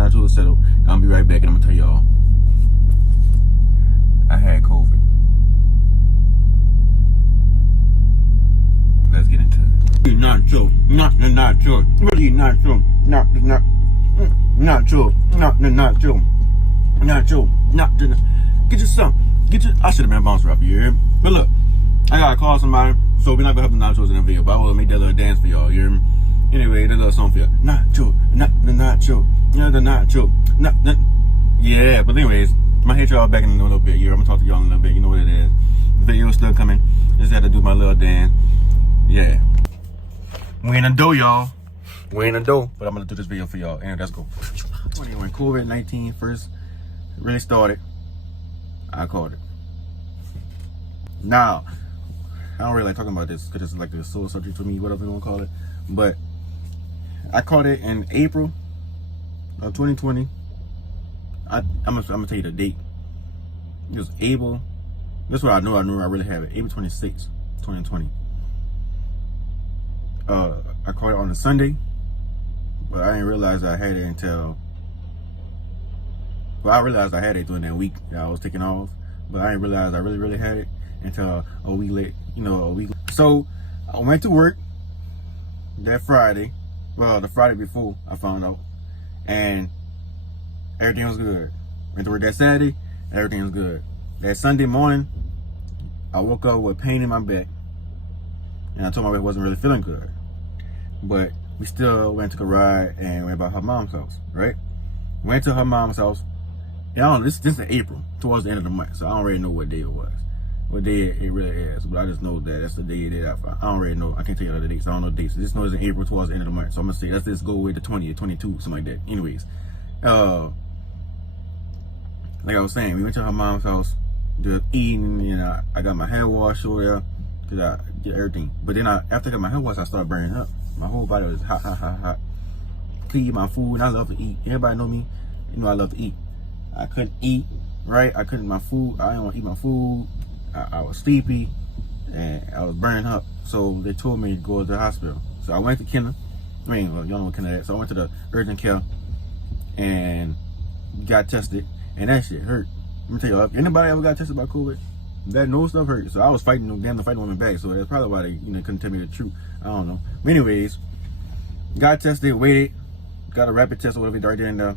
nachos is settled. I'll be right back and I'm gonna tell y'all. I had COVID. Let's get into it. Nacho, not the nacho. Really nacho, not the nacho. Nacho, not the nacho. Nacho, not the. Get you some. Get you. I should have been a bounce rapper, you hear me? But look, I gotta call somebody, so we're not gonna have the nachos in the video, but I will make that little dance for y'all, you hear me? Anyway, that little song for y'all. Nacho, not the nacho, not the nacho, not the. Yeah, but anyways, I'm gonna hit y'all back in a little bit, I'm gonna talk to y'all in a little bit, you know what it is. The video's still coming, just had to do my little dance. Yeah. We in the dough, y'all. We in the dough, but I'm gonna do this video for y'all, and let's go. When COVID-19 first really started, I caught it. Now, I don't really like talking about this because it's like a soul subject for me, whatever you want to call it. But I caught it in April of 2020. I'm gonna tell you the date. It was April. That's what I knew. I really have it. April 26, 2020. I caught it on a Sunday, but I didn't realize I had it until. Well, I realized I had it during that week that I was taking off, but I didn't realize I really had it until a week late. A week. So I went to work that Friday. Well, the Friday before I found out, and everything was good. Went to work that Saturday, everything was good. That Sunday morning, I woke up with pain in my back, and I told my wife I wasn't really feeling good. But we still went to a ride and went by her mom's house, right? Went to her mom's house. And I don't know, this is April, towards the end of the month, so I don't really know what day it was. What day it really is, but I just know that that's the day that I don't really know. I can't tell you the dates. I don't know the dates. I just know it's in April towards the end of the month. So I'm gonna say let's just go with the 20th, 22, something like that. Anyways, like I was saying, we went to her mom's house, just eating, and I got my hair washed over there, cause I did everything. But then after I got my hair washed, I started burning up. My whole body was hot. Couldn't eat my food, and I love to eat. Everybody know me, I love to eat. I couldn't eat, right? I couldn't eat my food. I didn't want to eat my food. I was sleepy, and I was burning up. So they told me to go to the hospital. So I went to Kenner. Y'all know what Kenner is. So I went to the urgent care and got tested, and that shit hurt. Let me tell you, if anybody ever got tested by COVID, that nose stuff hurt. So I was fighting women back. So that's probably why they couldn't tell me the truth. I don't know. But anyways, got tested, waited, got a rapid test or whatever right there and there.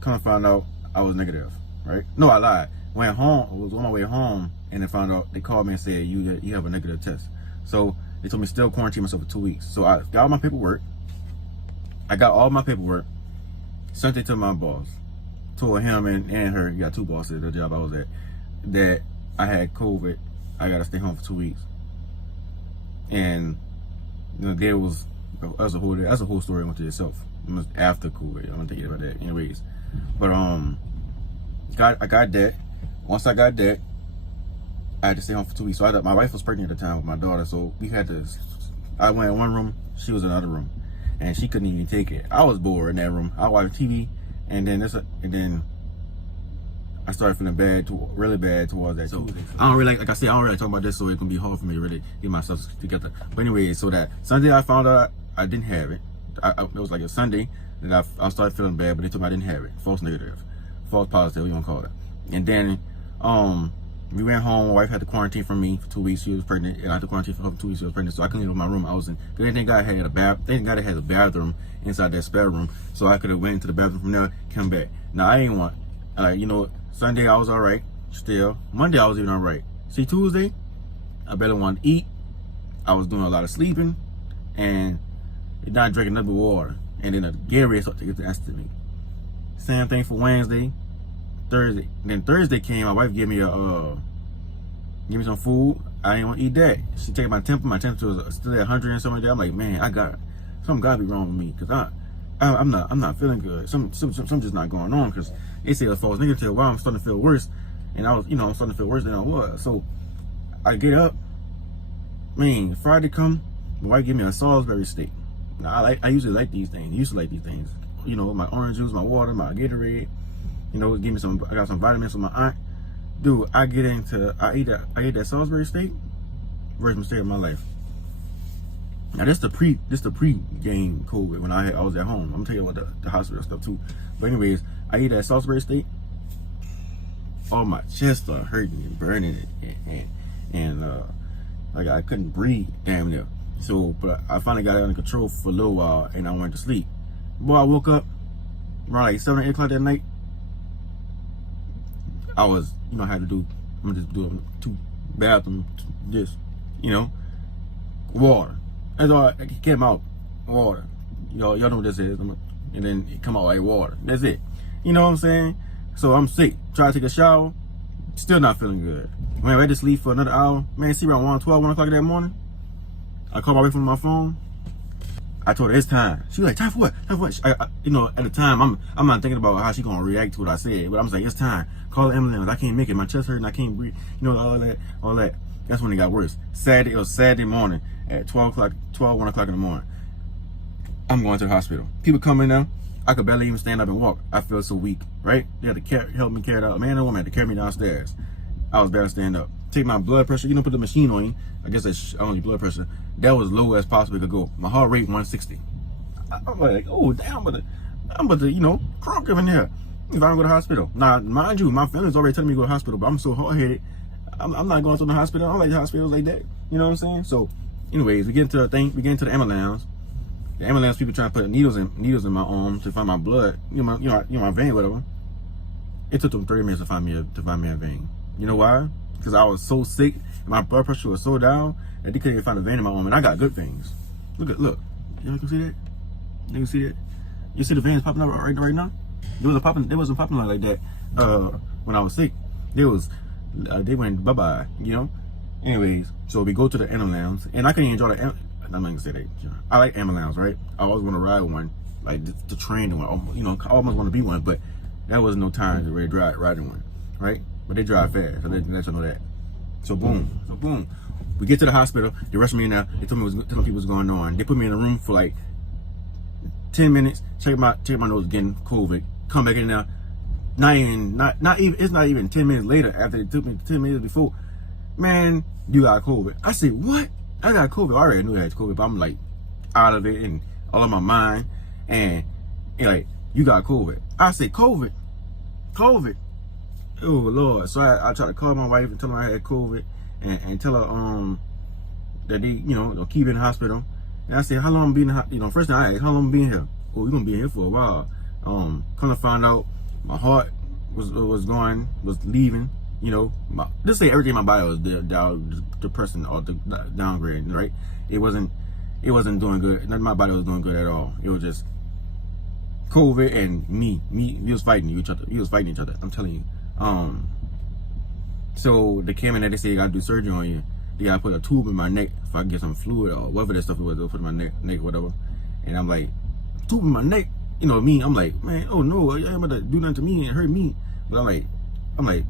Come and find out I was negative, right? No, I lied. Went home, I was on my way home, and they found out, they called me and said, you have a negative test. So they told me still quarantine myself for 2 weeks. So I got all my paperwork. Sent it to my boss. Told him and her, you got two bosses at the job I was at, that I had COVID. I got to stay home for 2 weeks. And there was, that's a whole story unto itself. It was after COVID. I'm going to tell you about that. Anyways. But I got that. Once I got that, I had to stay home for 2 weeks. So my wife was pregnant at the time with my daughter, so we had to. I went in one room, she was in another room, and she couldn't even take it. I was bored in that room. I watched TV, and then I started feeling really bad towards that. So I don't really, like I said, I don't really talk about this, so it can be hard for me to really get myself together. But anyway, so that Sunday I found out I didn't have it. It was like a Sunday. And I started feeling bad, but they told me I didn't have it. False negative. False positive, you want to call it. And then we went home. My wife had to quarantine from me for 2 weeks. She was pregnant. And I had to quarantine for her for 2 weeks. She was pregnant. So I couldn't leave my room. I was in. Thank God it had a bathroom inside that spare room. So I could have went into the bathroom from there, come back. Now, I didn't want, Sunday I was all right still. Monday I was even all right. See, Tuesday, I barely wanted to eat. I was doing a lot of sleeping. And not drinking nothing but water. And then the Gatorade started to get the answer to me. Same thing for Wednesday, Thursday. Then Thursday came, my wife gave me some food. I didn't want to eat that. She checked my temperature was still at 100 and something like that. I'm like, man, something gotta be wrong with me, because I'm not feeling good. Something just not going on, because they say a false negative. Well, I'm starting to feel worse, and I'm starting to feel worse than I was. So I get up, man, Friday come, my wife gave me a Salisbury steak. Now, I usually like these things. My orange juice, my water, my Gatorade. Give me I got some vitamins from my aunt. Dude, I ate that Salisbury steak. Worst mistake of my life. Now this the pre-game COVID when I was at home. I'm gonna tell you about the hospital stuff too. But anyways, I ate that Salisbury steak. All my chest started hurting and burning and like I couldn't breathe damn near. So, but I finally got it under control for a little while and I went to sleep. Boy, I woke up around like 7 or 8 o'clock that night. I was, I had to do, I'm gonna just do 2 bathrooms, just, water. That's all it came out, water. Y'all know what this is. And then it come out like water. That's it. You know what I'm saying? So I'm sick. Try to take a shower. Still not feeling good. Went ready to sleep for another hour. Man, see around 1 o'clock that morning. I called my wife from my phone. I told her it's time. She was like, time for what? Time for what? At the time, I'm not thinking about how she gonna react to what I said, but I'm like, it's time. Call the ambulance. I can't make it. My chest hurting. I can't breathe. All that. That's when it got worse. It was Saturday morning at 1 o'clock in the morning. I'm going to the hospital. People coming now. I could barely even stand up and walk. I feel so weak, right? They had to help me carry it out. A man and woman had to carry me downstairs. I was barely stand up. Take my blood pressure, put the machine on you. I guess that's only blood pressure. That was low as possible could go. My heart rate 160. I'm like, oh damn, I'm about to, crunk up in here if I don't go to the hospital. Now, mind you, my family's already telling me to go to the hospital, but I'm so hard-headed. I'm not going to the hospital. I don't like the hospitals like that. You know what I'm saying? So, anyways, we get into the ambulance. The ambulance people trying to put needles in my arm to find my blood, my vein, whatever. It took them 30 minutes to find me a vein. You know why? Because I was so sick and my blood pressure was so down that they couldn't even find a vein in my arm, and I got good veins. Look. Y'all can see that? You can see that? You see the veins popping up right now? It wasn't popping like that when I was sick. They went bye-bye, Anyways, so we go to the ambulance, and I couldn't enjoy the ambulance. I'm not gonna say that. I like ambulance, right? I always want to ride one, like to train one. I almost want to be one, but that was no time to really riding one, right? But they drive fast, so they let you know that. So boom. We get to the hospital. They rush me in there. They told me what's going on. They put me in a room for like 10 minutes. Check my nose again, COVID. Come back in there. It's not even 10 minutes later after they took me 10 minutes before. Man, you got COVID. I said, what? I got COVID. I already knew I had COVID, but I'm like out of it and all of my mind. And like, you got COVID. I said, COVID. Oh Lord. So I tried to call my wife and tell her I had COVID and tell her that they, they'll keep in the hospital. And I said, how long being first thing I asked, how long being here? Oh, we're gonna be here for a while. Come to find out my heart was leaving. Just say everything in my body was depressing or downgrading, right? It wasn't doing good. None of my body was doing good at all. It was just COVID and me. We was fighting each other. I'm telling you. So they came in there. They said you gotta do surgery on you. They gotta put a tube in my neck if I get some fluid or whatever that stuff it was. They'll put in my neck, whatever. And I'm like, tube in my neck. I'm like, man, oh no, you ain't about to do nothing to me and hurt me. But I'm like.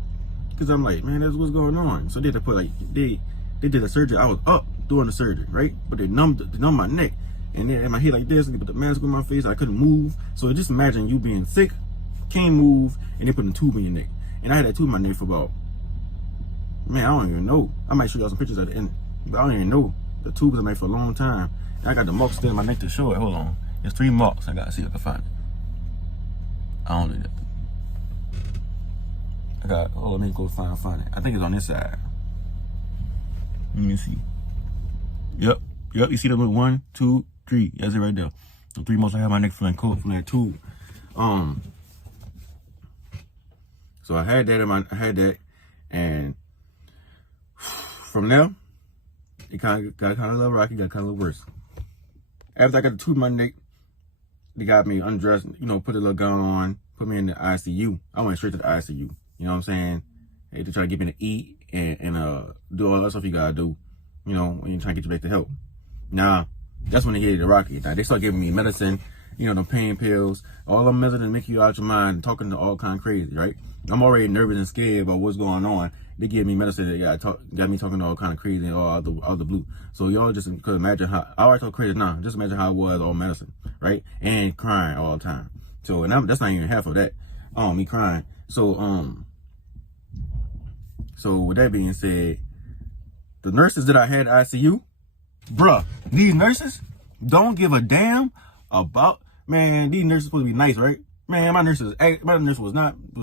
Cause I'm like, man, that's what's going on. So they had to put they did the surgery. I was up doing the surgery, right? But they numbed my neck, and then in my head like this. They put the mask on my face. I couldn't move. So just imagine you being sick, can't move, and they put a tube in your neck. And I had that tube in my neck for about, man, I don't even know. I might show y'all some pictures at the end, but I don't even know. The tube was in my neck for a long time. And I got the marks still in my neck to show it. Hold on, there's 3 marks. I gotta see if I can find it. I don't know that. Let me go find it. I think it's on this side. Let me see. Yep. You see the little 1, 2, 3. That's it right there. The 3 most I have my neck feeling cold from that tube. So I had that and from there, it got kind of a little rocky, got kind of a little worse. After I got the tube in my neck, they got me undressed, put a little gown on, put me in the ICU. I went straight to the ICU. You know what I'm saying? They try to get me to eat and do all that stuff you gotta do, when you're trying to get you back to health. Now, that's when they hit the rocky. Now, they start giving me medicine, the pain pills, all them medicine to make you out your mind, talking to all kind of crazy, right? I'm already nervous and scared about what's going on. They give me medicine that got me talking to all kind of crazy and all the blue. So y'all just could imagine how, I already talk crazy now, just imagine how it was all medicine, right? And crying all the time. So, and that's not even half of that, me crying. So with that being said, the nurses that I had ICU, Bruh, these nurses don't give a damn about, man, these nurses supposed to be nice, right? Man, my nurse was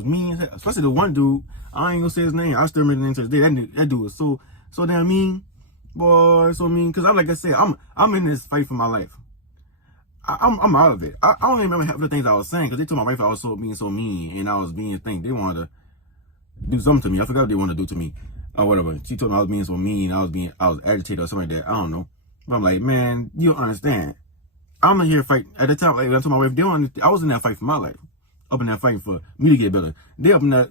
mean as hell. Especially the one dude, I ain't gonna say his name, I still remember the name to this day. That dude was so damn mean. Boy, so mean. Cause like I said, I'm in this fight for my life. I'm out of it. I don't even remember half the things I was saying, because they told my wife I was so mean, and I was being a thing. They wanted to do something to me. I forgot what they wanted to do to me. Or whatever. She told me I was being so mean, I was agitated or something like that. I don't know. But I'm like, man, you don't understand. I'm in here fight at the time. Like I told my wife, I was in that fight for my life. Up in that fight for me to get better. They up in that,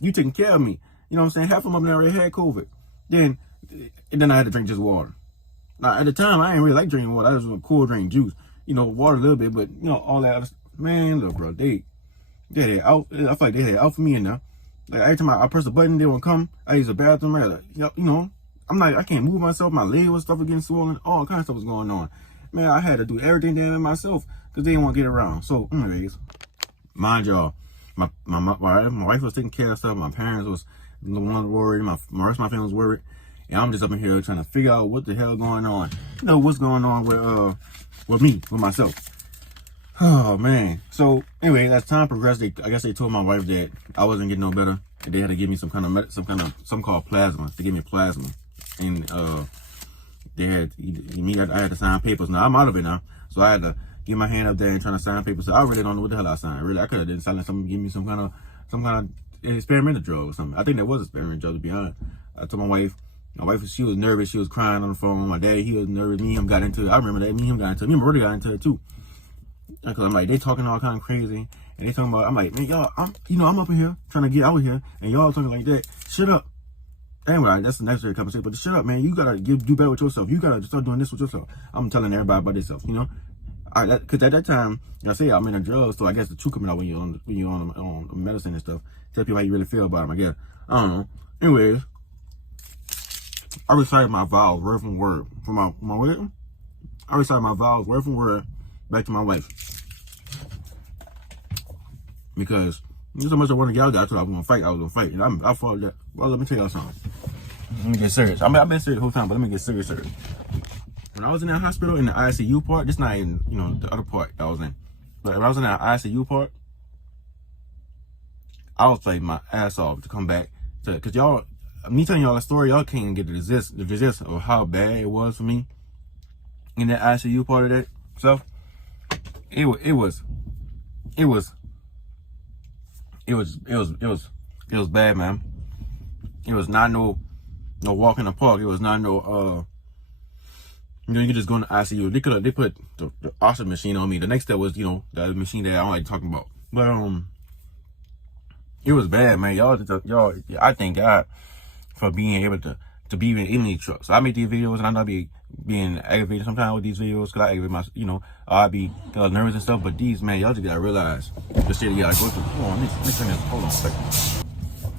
you taking care of me. You know what I'm saying? Half of them up in there already had COVID. Then I had to drink just water. Now, at the time, I didn't really like drinking water. I just was cool drink juice. You know, water a little bit, but, you know, all that other stuff. Man, look, bro, they had out. I feel like they had out for me in there. Like, every time I press the button, they won't come. I use the bathroom. Like, you know, I can't move myself. My leg was stuff was getting swollen. All kinds of stuff was going on. Man, I had to do everything damn myself because they didn't want to get around. So, anyways, mind y'all, my wife was taking care of stuff. My parents was the one worried. My rest of my family was worried. And I'm just up in here trying to figure out what the hell going on. You know, what's going on with me, with myself. Oh, man. So, anyway, as time progressed, I guess they told my wife that I wasn't getting no better. And they had to give me something called plasma. They gave me plasma. And I had to sign papers. Now, I'm out of it now. So, I had to get my hand up there and trying to sign papers. So, I really don't know what the hell I signed. Really, I could have done something, give me some kind of experimental drug or something. I think that was experimental drug, to be honest. I told my wife, she was nervous. She was crying on the phone. My daddy, he was nervous. Me and him got into it. I remember that. Me and him got into it. Me and my brother got into it, too. Because I'm like, they talking all kind of crazy. And they talking about, I'm like, man, y'all, I'm up in here trying to get out here. And y'all talking like that. Shut up. Anyway, that's the necessary conversation. But shut up, man. You got to do better with yourself. You got to start doing this with yourself. I'm telling everybody about themselves, you know. Because at that time, I say I'm in a drug, so I guess the truth coming out when you're on medicine and stuff. Tell people how you really feel about them, I guess. I don't know. Anyways, I recited my vows word for word for my wedding. I recited my vows word for word back to my wife. Because there's so much I wanted to get out there. I thought I was going to fight. And I fought that. Well, let me tell y'all something. Let me get serious. I've been serious the whole time, but let me get serious. When I was in that hospital in the ICU part, this not even, you know, the other part I was in. But when I was in that ICU part, I was fighting my ass off to come back. Because y'all, me telling y'all a story, y'all can't get the resist of how bad it was for me in that ICU part of that stuff. It was bad, man. It was not no walk in the park. It was not no you know, you could just go in the ICU. They put the oxygen machine on me. The next step was, you know, the machine that I don't like talking about. But it was bad, man. Y'all, I thank God for being able to be in these trucks. So I make these videos and I not being aggravated sometimes with these videos because I aggravate my, you know, I be nervous and stuff. But these, man, y'all just gotta realize the shit you gotta go through. Hold on, hold on a second.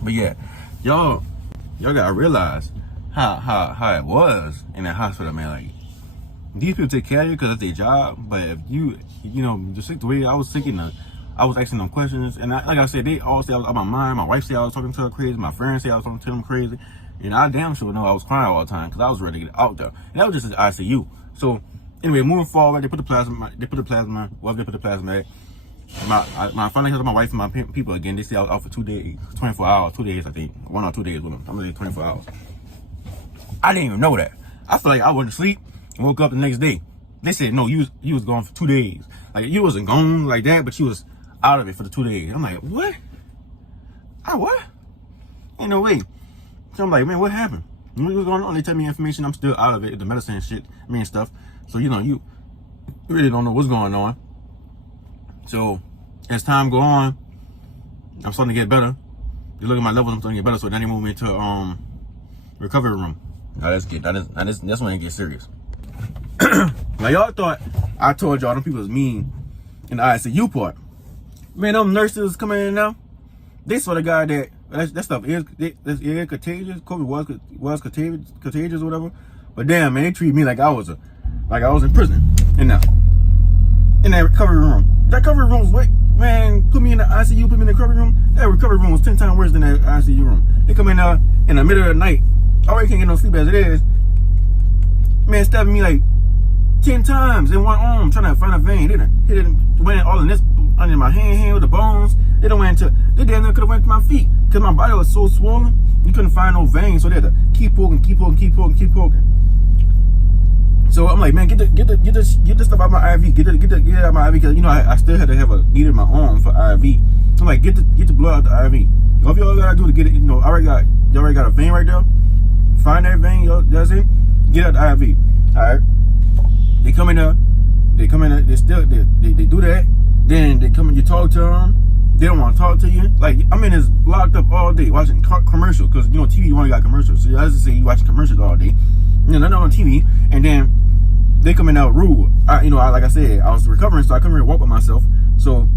But yeah, y'all gotta realize how it was in that hospital, man. Like, these people take care of you because that's their job. But if you know, the way I was thinking, I was asking them questions, and like I said, they all say I was out of my mind. My wife said I was talking to her crazy. My friends said I was talking to them crazy. And I damn sure know I was crying all the time because I was ready to get out there. And that was just an ICU. So anyway, moving forward, they put the plasma. Well, they put the plasma at. My finally heard my wife and my people again. They say I was out for 2 days, 24 hours, 2 days, I think. 1 or 2 days with them. I'm gonna say 24 hours. I didn't even know that. I feel like I went to sleep and woke up the next day. They said, no, you was gone for 2 days. Like, you wasn't gone like that, but you was out of it for the 2 days. I'm like, what? What? Ain't no way. So I'm like, man, what happened? What was going on? They tell me information. I'm still out of it, the medicine and shit, stuff. So, you know, you really don't know what's going on. So, as time go on, I'm starting to get better. You look at my levels, I'm starting to get better. So then they moved me to recovery room. Now that's when it gets serious. Now y'all thought I told y'all them people was mean in the ICU part. Man, them nurses coming in now, they swear to God that stuff is contagious. COVID was contagious or whatever. But damn, man, they treat me like I was in prison in that recovery room. That recovery room was wait, man, put me in the ICU, put me in the recovery room. That recovery room was 10 times worse than that ICU room. They come in there in the middle of the night. I already can't get no sleep as it is. Man stabbing me like 10 times in one arm trying to find a vein. They didn't went all in this under my hand with the bones. They done went into, they damn near could have went to my feet because my body was so swollen. You couldn't find no veins, so they had to keep poking. So I'm like, man, get this stuff out my IV. Get it out my IV because you know I still had to have a needle in my arm for IV. I'm like, get the blood out the IV. All y'all gotta do to get it, you know, y'all already got a vein right there. Find that vein, y'all. That's it. Get out the IV. All right. They come in there. They do that. Then they come and you talk to them. They don't want to talk to you. Like, I'm in this locked up all day watching commercials because, you know, TV, you only got commercials. So as I say, you watching commercials all day. You know, nothing on TV. And then they come in out rude. Like I said, I was recovering, so I couldn't really walk with myself. So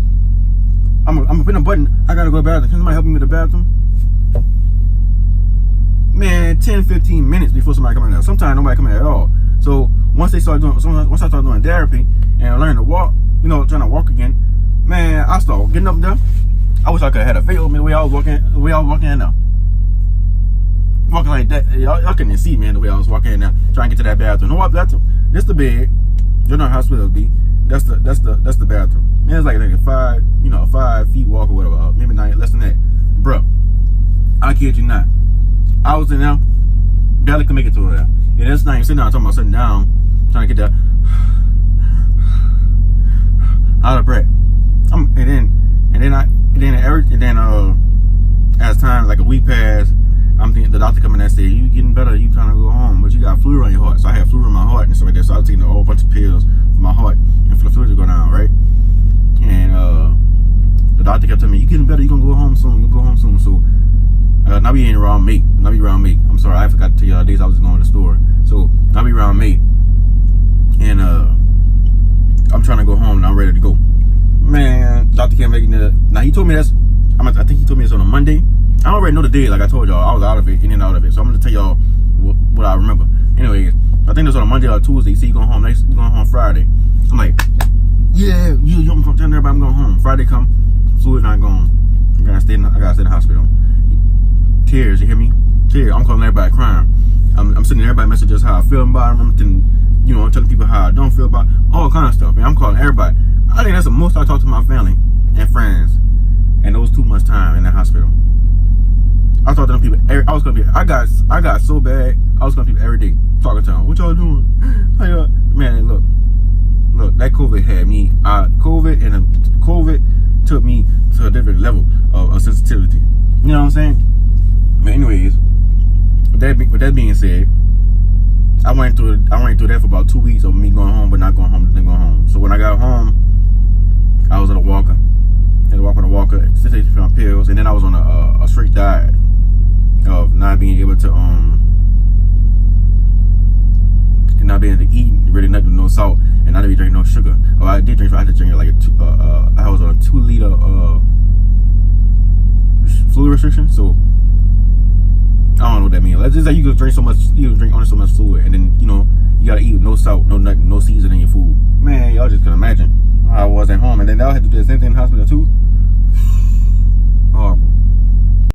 I'm putting a button. I got to go to the bathroom. Can somebody help me with the bathroom? Man, 10, 15 minutes before somebody come in there. Sometimes nobody come in there at all. So once I started doing therapy and I learned to walk, you know, trying to walk again, man, I started getting up there. I wish I could have had a video of me the way I was walking in there. Walking like that. Y'all couldn't see me, man, the way I was walking in there, trying to get to that bathroom. No bathroom. This the bed. You know how hospitals be. That's the bathroom. Man, it's like a 5 feet walk or whatever. Maybe not less than that. Bro, I kid you not. I was in there, barely could make it to there. And this thing sitting down, talking about sitting down, trying to get that out of breath. As time, like a week passed, I'm thinking the doctor coming and said, "You getting better? You trying to go home, but you got fluid on your heart." So I had fluid in my heart and stuff like that. So I was taking a whole bunch of pills for my heart and for the fluid to go down, right? And the doctor kept telling me, "You getting better? You gonna go home soon? You go home soon." So now we ain't around May. Now we around May. I'm sorry, I forgot to tell y'all days I was going to the store. So now we around May, and I'm trying to go home and I'm ready to go. Man, doctor can't make it. Now he told me that's. I think he told me it's on a Monday. I already know the day, like I told y'all. I was out of it, in and out of it. So I'm gonna tell y'all what I remember. Anyways, I think it's on a Monday or Tuesday. See, you going home Friday. I'm like, yeah, I'm telling everybody I'm going home. Friday come, fluid not gone. I gotta stay in the hospital. Tears, you hear me? Tears. I'm calling everybody crying. I'm sending everybody messages how I feel about them. I'm telling people how I don't feel about all kind of stuff. Man, I'm calling everybody. I think that's the most I talk to my family and friends in those 2 months time in the hospital. I talked to them people. I got so bad. I was going to people every day talking to them. What y'all doing? How y'all? Man, look. That COVID had me. COVID took me to a different level of sensitivity. You know what I'm saying? But anyways, with that being said, I went through that for about 2 weeks of me going home, but not going home, then going home. So when I got home, I was on a walker. I had to walk on a walker, still taking my pills, and then I was on a strict diet of not being able to and not being able to eat really nothing with no salt and not to be drinking no sugar. Oh, I did drink. I had to drink like I was on a 2 liter fluid restriction. So I don't know what that means. It's just like you can drink only so much fluid, and then you gotta eat with no salt, no nothing, no seasoning in your food. Man, y'all just can imagine how I was at home, and then I had to do the same thing in the hospital too. Oh.